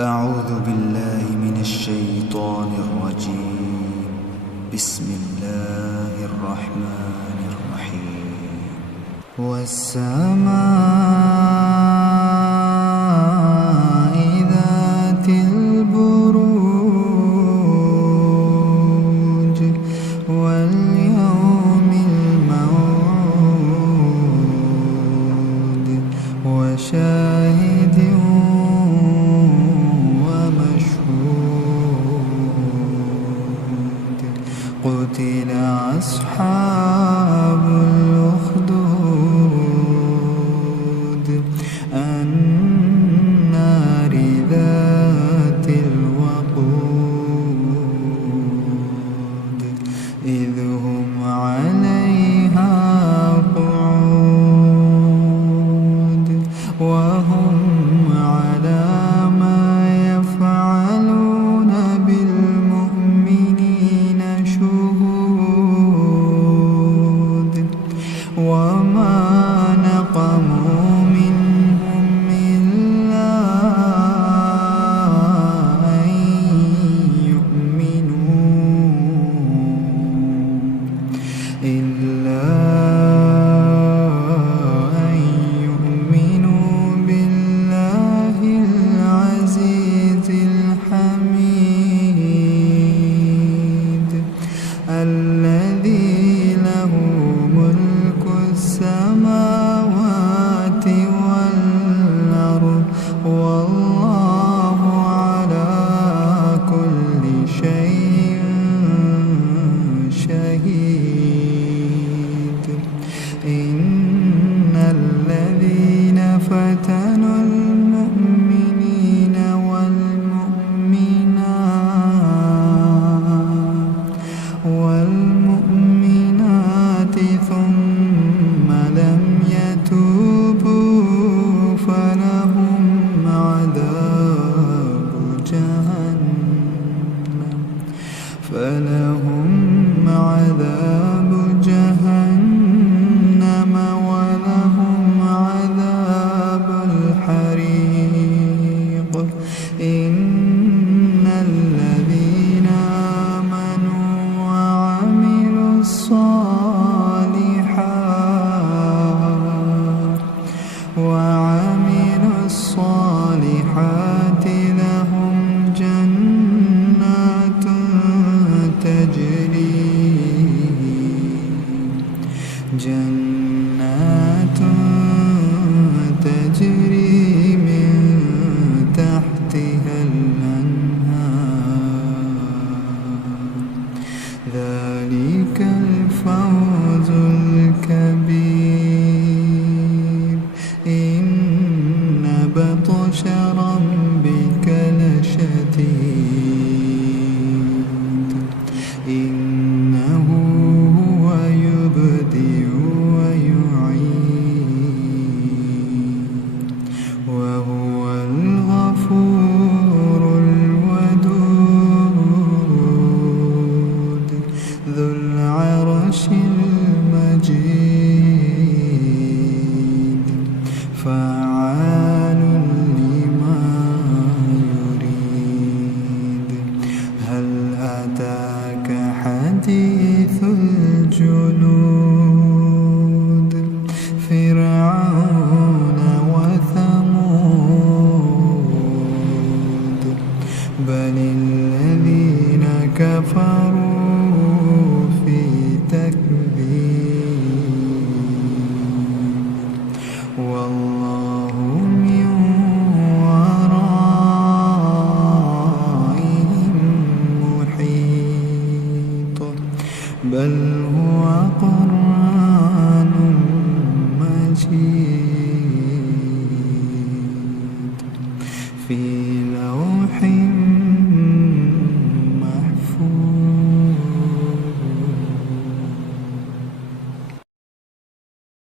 أعوذ بالله من الشيطان الرجيم. بسم الله الرحمن الرحيم. والسماء ذات البروج واليوم الموعود وشاهد قتل أصحاب الأخدود النار ذات الوقود إذ هم عليها قعود وهم على ما يفعلون بالمؤمنين شهود وما نقموا منهم إلا أن يؤمنوا بالله العزيز الحميد الذي له ملك السماوات والأرض والله على كل شيء شهيد. إن الذين فتنوا المؤمنين والمؤمنات ثم لم يتوبوا فلهم عذاب جهنم ولهم عذاب الحريق. إن الذين آمنوا وعملوا الصالحات لهم جنات تجري من تحتها الأنهار. ذلك الفوز الكبير. إن بطش ربك لشديد. إنه هو يبدئ ويعيد وهو الغفور الودود ذو العرش المجيد فعال لما يريد. هل أتاك حديث الجنود فرعون وثمود بل الذين كفروا في تكذيب والله من ورائهم محيط. بل هو قرآن مجيد في